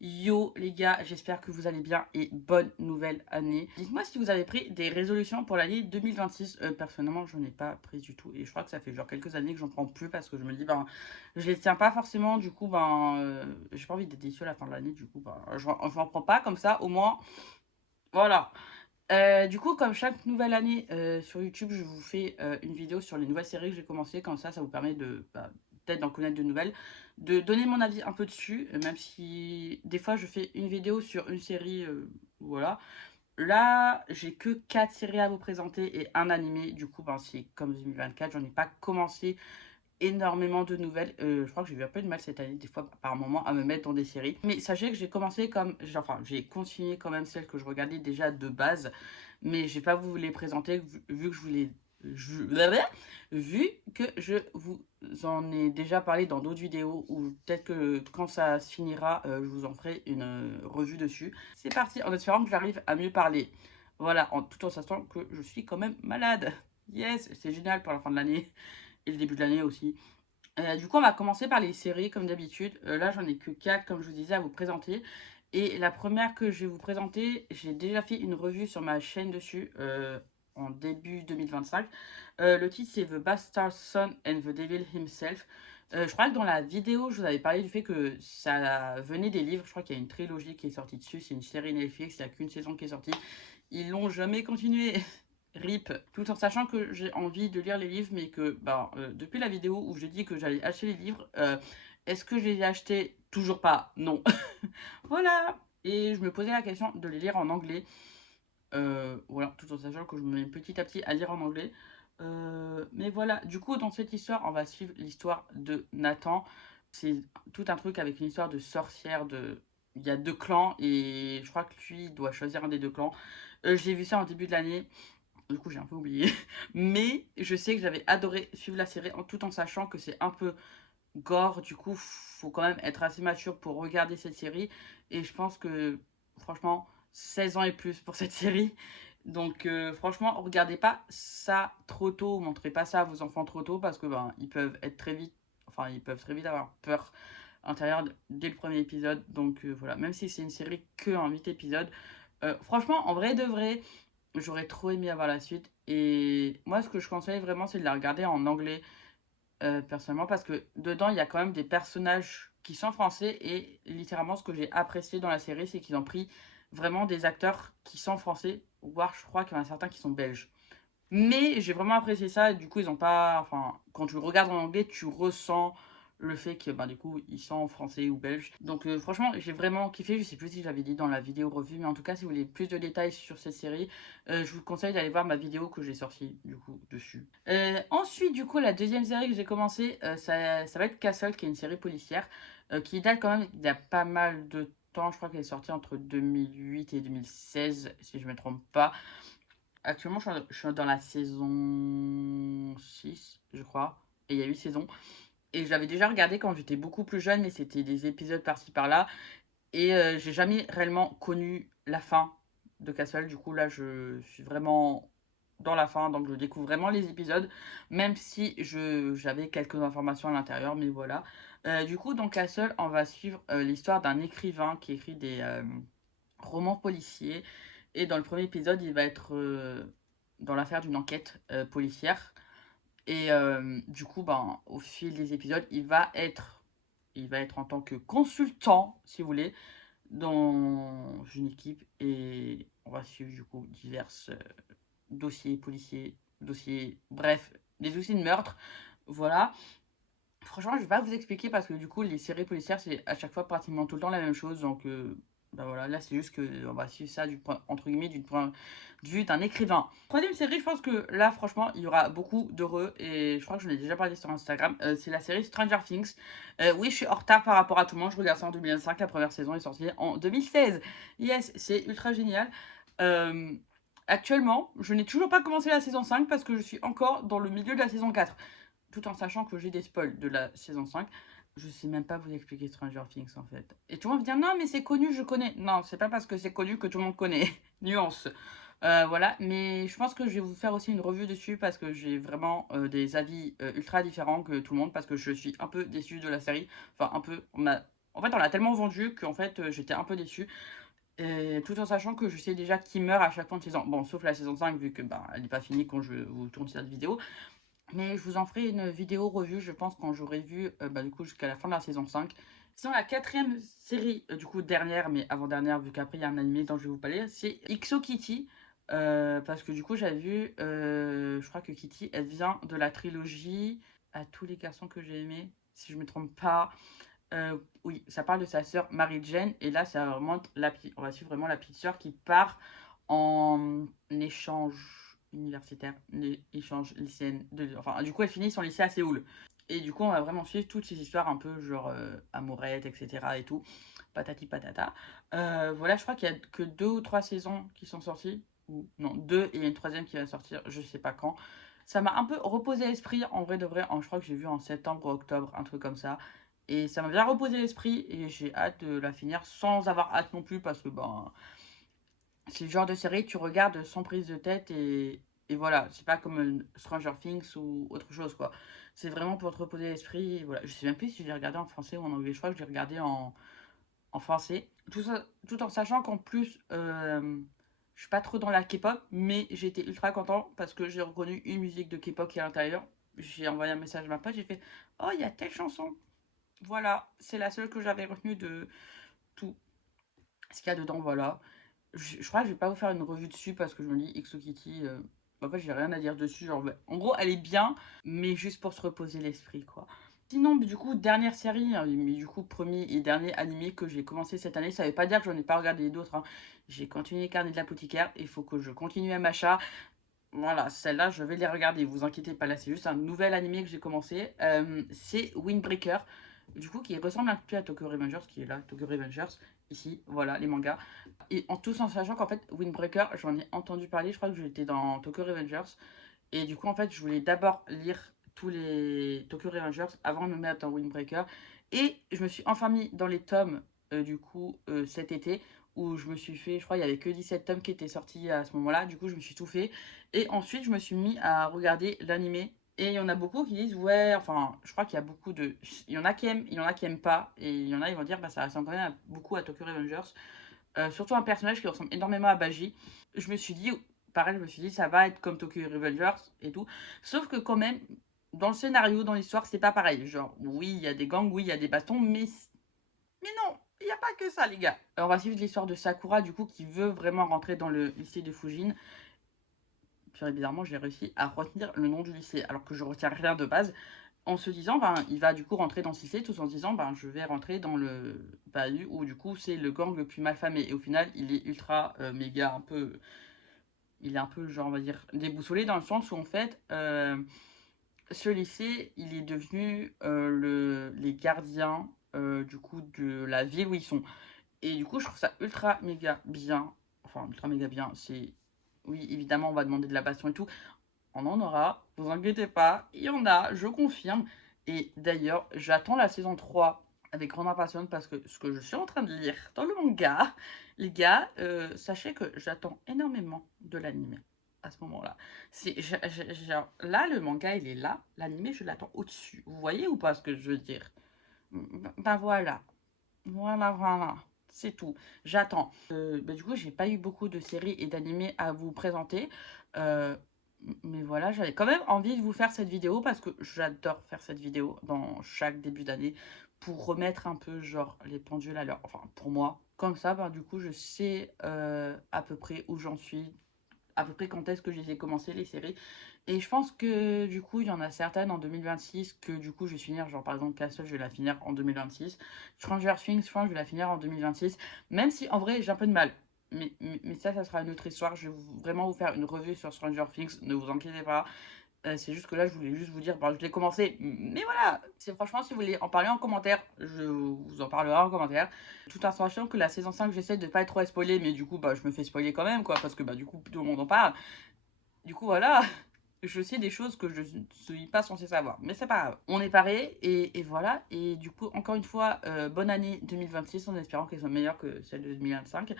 Yo les gars, j'espère que vous allez bien et bonne nouvelle année. Dites-moi si vous avez pris des résolutions pour l'année 2026. Personnellement, je n'en ai pas pris du tout et je crois que ça fait genre quelques années que j'en prends plus parce que je me dis, ben, je les tiens pas forcément. Du coup, j'ai pas envie d'être déçu à la fin de l'année. Du coup, je m'en prends pas comme ça, au moins, voilà. Du coup, comme chaque nouvelle année sur YouTube, je vous fais une vidéo sur les nouvelles séries que j'ai commencé. Comme ça vous permet de peut-être d'en connaître de nouvelles, de donner mon avis un peu dessus, même si des fois je fais une vidéo sur une série, voilà. Là, j'ai que 4 séries à vous présenter et un animé. Du coup, c'est comme 2024, j'en ai pas commencé énormément de nouvelles. Je crois que j'ai eu un peu de mal cette année, des fois, par moment, à me mettre dans des séries. Mais sachez que j'ai commencé comme... Enfin, j'ai continué quand même celles que je regardais déjà de base. Mais j'ai pas vous les présenter, vu que je vous les... Vu que je vous en ai déjà parlé dans d'autres vidéos, ou peut-être que quand ça se finira, je vous en ferai une revue dessus. C'est parti, en espérant que j'arrive à mieux parler. Voilà, tout en sachant que je suis quand même malade. Yes, c'est génial pour la fin de l'année et le début de l'année aussi. Du coup, on va commencer par les séries, comme d'habitude. Là, j'en ai que 4, comme je vous disais, à vous présenter. Et la première que je vais vous présenter, j'ai déjà fait une revue sur ma chaîne dessus, en début 2025. Le titre, c'est The Bastard Son and the Devil Himself. Je crois que dans la vidéo, je vous avais parlé du fait que ça venait des livres. Je crois qu'il y a une trilogie qui est sortie dessus. C'est une série Netflix, il n'y a qu'une saison qui est sortie. Ils l'ont jamais continué. RIP, tout en sachant que j'ai envie de lire les livres, mais que depuis la vidéo où je dis que j'allais acheter les livres, est-ce que je les ai achetés? Toujours pas, non. Voilà. Et je me posais la question de les lire en anglais. Voilà, tout en sachant que je me mets petit à petit à lire en anglais. Mais voilà, du coup, dans cette histoire, on va suivre l'histoire de Nathan. C'est tout un truc avec une histoire de sorcière. Il y a deux clans et je crois que lui doit choisir un des deux clans. J'ai vu ça en début de l'année. Du coup, j'ai un peu oublié. Mais je sais que j'avais adoré suivre la série tout en sachant que c'est un peu gore. Du coup, faut quand même être assez mature pour regarder cette série. Et je pense que, franchement, 16 ans et plus pour cette série. Donc, franchement, regardez pas ça trop tôt. Montrez pas ça à vos enfants trop tôt parce que ils peuvent être très vite, enfin, ils peuvent très vite avoir peur intérieure dès le premier épisode. Donc, voilà, même si c'est une série que en 8 épisodes, franchement, en vrai de vrai, j'aurais trop aimé avoir la suite. Et moi, ce que je conseille vraiment, c'est de la regarder en anglais, personnellement, parce que dedans, il y a quand même des personnages qui sont français. Et littéralement, ce que j'ai apprécié dans la série, c'est qu'ils ont pris vraiment des acteurs qui sont français, voire je crois qu'il y en a certains qui sont belges. Mais j'ai vraiment apprécié ça. Et du coup, ils ont pas. Enfin, quand tu regardes en anglais, tu ressens le fait que du coup, ils sont français ou belges. Donc, franchement, j'ai vraiment kiffé. Je sais plus si j'avais dit dans la vidéo revue, mais en tout cas, si vous voulez plus de détails sur cette série, je vous conseille d'aller voir ma vidéo que j'ai sortie du coup dessus. Ensuite, du coup, la deuxième série que j'ai commencé, ça va être Castle, qui est une série policière qui date quand même il y a pas mal de temps. Je crois qu'elle est sortie entre 2008 et 2016, si je me trompe pas. Actuellement, je suis dans la saison 6 je crois. Et il y a 8 saisons. Et je l'avais déjà regardé quand j'étais beaucoup plus jeune, mais c'était des épisodes par-ci par-là. Et j'ai jamais réellement connu la fin de Castle. Du coup, là, je suis vraiment dans la fin, donc je découvre vraiment les épisodes, même si j'avais quelques informations à l'intérieur, mais voilà. Du coup, dans Castle, on va suivre l'histoire d'un écrivain qui écrit des romans policiers. Et dans le premier épisode, il va être dans l'affaire d'une enquête policière. Et du coup, au fil des épisodes, il va être en tant que consultant, si vous voulez, dans une équipe. Et on va suivre du coup divers dossiers policiers, dossiers, bref, des dossiers de meurtre. Voilà. Franchement, je vais pas vous expliquer parce que du coup, les séries policières, c'est à chaque fois pratiquement tout le temps la même chose. Donc, voilà, là, c'est juste que on va suivre ça du point, entre guillemets, du point de vue d'un écrivain. Troisième série, je pense que là, franchement, il y aura beaucoup d'heureux et je crois que j'en ai déjà parlé sur Instagram. C'est la série Stranger Things. Oui, je suis en retard par rapport à tout le monde. Je regarde ça en 2025. La première saison est sortie en 2016. Yes, c'est ultra génial. Euh, Actuellement, je n'ai toujours pas commencé la saison 5 parce que je suis encore dans le milieu de la saison 4 tout en sachant que j'ai des spoils de la saison 5. Je sais même pas vous expliquer Stranger Things en fait. Et tout le monde vient non mais c'est connu, je connais. Non, c'est pas parce que c'est connu que tout le monde connaît. Nuance. Voilà, mais je pense que je vais vous faire aussi une revue dessus parce que j'ai vraiment des avis ultra différents que tout le monde parce que je suis un peu déçue de la série. Enfin un peu, on m'a En fait, on l'a tellement vendu qu'en fait, j'étais un peu déçue. Et tout en sachant que je sais déjà qui meurt à chaque fin de saison. Bon, sauf la saison 5 vu que, bah, elle n'est pas finie quand je vous tourne cette vidéo. Mais je vous en ferai une vidéo revue, je pense, quand j'aurai vu, bah, du coup, jusqu'à la fin de la saison 5. Sinon, la quatrième série, du coup, dernière, mais avant-dernière, vu qu'après, il y a un animé dont je vais vous parler, c'est XO Kitty. Parce que du coup, j'avais vu, je crois que Kitty, elle vient de la trilogie À tous les garçons que j'ai aimés, si je me trompe pas. Oui, ça parle de sa sœur Marie-Jane. Et là, ça remonte on va suivre vraiment la petite sœur qui part en échange universitaire, échange lycéenne. Enfin, du coup, elle finit son lycée à Séoul. Et du coup, on va vraiment suivre toutes ces histoires un peu genre amourette, etc. et tout. Patati patata. Voilà, je crois qu'il y a que 2 ou 3 saisons qui sont sorties. Ou non, deux et il y a une troisième qui va sortir, je sais pas quand. Ça m'a un peu reposé l'esprit, en vrai de vrai. Je crois que j'ai vu en septembre ou octobre, un truc comme ça. Et ça m'a bien reposé l'esprit et j'ai hâte de la finir sans avoir hâte non plus parce que ben, c'est le genre de série que tu regardes sans prise de tête et voilà. C'est pas comme Stranger Things ou autre chose quoi. C'est vraiment pour te reposer l'esprit. Et voilà. Je sais même plus si je l'ai regardé en français ou en anglais. Je crois que je l'ai regardé en français. Tout ça, tout en sachant qu'en plus, je suis pas trop dans la K-pop, mais j'étais ultra content parce que j'ai reconnu une musique de K-pop qui est à l'intérieur. J'ai envoyé un message à ma pote, j'ai fait oh, il y a telle chanson. Voilà, c'est la seule que j'avais retenue de tout ce qu'il y a dedans, voilà. Je crois que je vais pas vous faire une revue dessus parce que je me dis XO Kitty, en fait, j'ai rien à dire dessus. Genre, en gros, elle est bien, mais juste pour se reposer l'esprit, quoi. Sinon, du coup, dernière série, hein, mais du coup, premier et dernier animé que j'ai commencé cette année, ça veut pas dire que j'en ai pas regardé d'autres, hein. J'ai continué Carnet de l'apothicaire, il faut que je continue Macha. Voilà, celle-là, je vais les regarder, vous inquiétez pas, là, c'est juste un nouvel animé que j'ai commencé. C'est Windbreaker, du coup, qui ressemble un peu à Tokyo Revengers, qui est là, Tokyo Revengers, ici, voilà, les mangas. Et en tout en sachant qu'en fait, Windbreaker, j'en ai entendu parler, je crois que j'étais dans Tokyo Revengers. Et du coup, en fait, je voulais d'abord lire tous les Tokyo Revengers avant de me mettre dans Windbreaker. Et je me suis enfin mis dans les tomes, du coup, cet été, où je me suis fait, je crois, il y avait que 17 tomes qui étaient sortis à ce moment-là. Du coup, je me suis tout fait. Et ensuite, je me suis mis à regarder l'animé. Et il y en a beaucoup qui disent, ouais, enfin, je crois qu'il y a beaucoup de. Il y en a qui aiment, il y en a qui aiment pas. Et il y en a, ils vont dire, bah, ça ressemble quand même beaucoup à Tokyo Revengers. Surtout un personnage qui ressemble énormément à Baji. Je me suis dit, pareil, je me suis dit, ça va être comme Tokyo Revengers et tout. Sauf que quand même, dans le scénario, dans l'histoire, c'est pas pareil. Genre, oui, il y a des gangs, oui, il y a des bastons, mais non, il n'y a pas que ça, les gars. On va suivre l'histoire de Sakura, du coup, qui veut vraiment rentrer dans le lycée de Fujin. Puis bizarrement, j'ai réussi à retenir le nom du lycée, alors que je retiens rien de base en se disant, ben, il va du coup rentrer dans ce lycée, tout en se disant, ben, je vais rentrer dans le bahut où du coup c'est le gang le plus mal famé. Et au final, il est ultra méga un peu, il est un peu genre on va dire déboussolé dans le sens où en fait, ce lycée, il est devenu les gardiens du coup de la ville où ils sont. Et du coup, je trouve ça ultra méga bien. Enfin, ultra méga bien. C'est, oui, évidemment, on va demander de la baston et tout. On en aura, vous inquiétez pas, il y en a, je confirme. Et d'ailleurs, j'attends la saison 3 avec grande impatience parce que ce que je suis en train de lire dans le manga, les gars, sachez que j'attends énormément de l'anime à ce moment-là. Là, le manga, il est là, l'anime, je l'attends au-dessus. Vous voyez ou pas ce que je veux dire? Ben voilà, voilà. C'est tout. J'attends. Du coup, j'ai pas eu beaucoup de séries et d'animés à vous présenter. Euh, mais voilà, j'avais quand même envie de vous faire cette vidéo parce que j'adore faire cette vidéo dans chaque début d'année pour remettre un peu genre les pendules à l'heure. Enfin, pour moi. Comme ça, ben, du coup, je sais à peu près où j'en suis, à peu près quand est-ce que je les ai commencé les séries. Et je pense que du coup, il y en a certaines en 2026 que du coup, je vais finir. Genre par exemple, Castle, je vais la finir en 2026. Stranger Things, je pense que je vais la finir en 2026. Même si en vrai, j'ai un peu de mal. Mais ça sera une autre histoire. Je vais vraiment vous faire une revue sur Stranger Things. Ne vous inquiétez pas. C'est juste que là, je voulais juste vous dire, bon, je l'ai commencé. Mais voilà, c'est franchement, si vous voulez en parler en commentaire, je vous en parlerai en commentaire. Tout en sachant que la saison 5, j'essaie de pas être trop spoiler, mais du coup, bah, je me fais spoiler quand même, quoi, parce que bah, du coup, tout le monde en parle. Du coup, voilà, je sais des choses que je ne suis pas censée savoir. Mais c'est pas grave. On est paré et voilà. Et du coup, encore une fois, bonne année 2026 en espérant qu'elle soit meilleure que celle de 2025.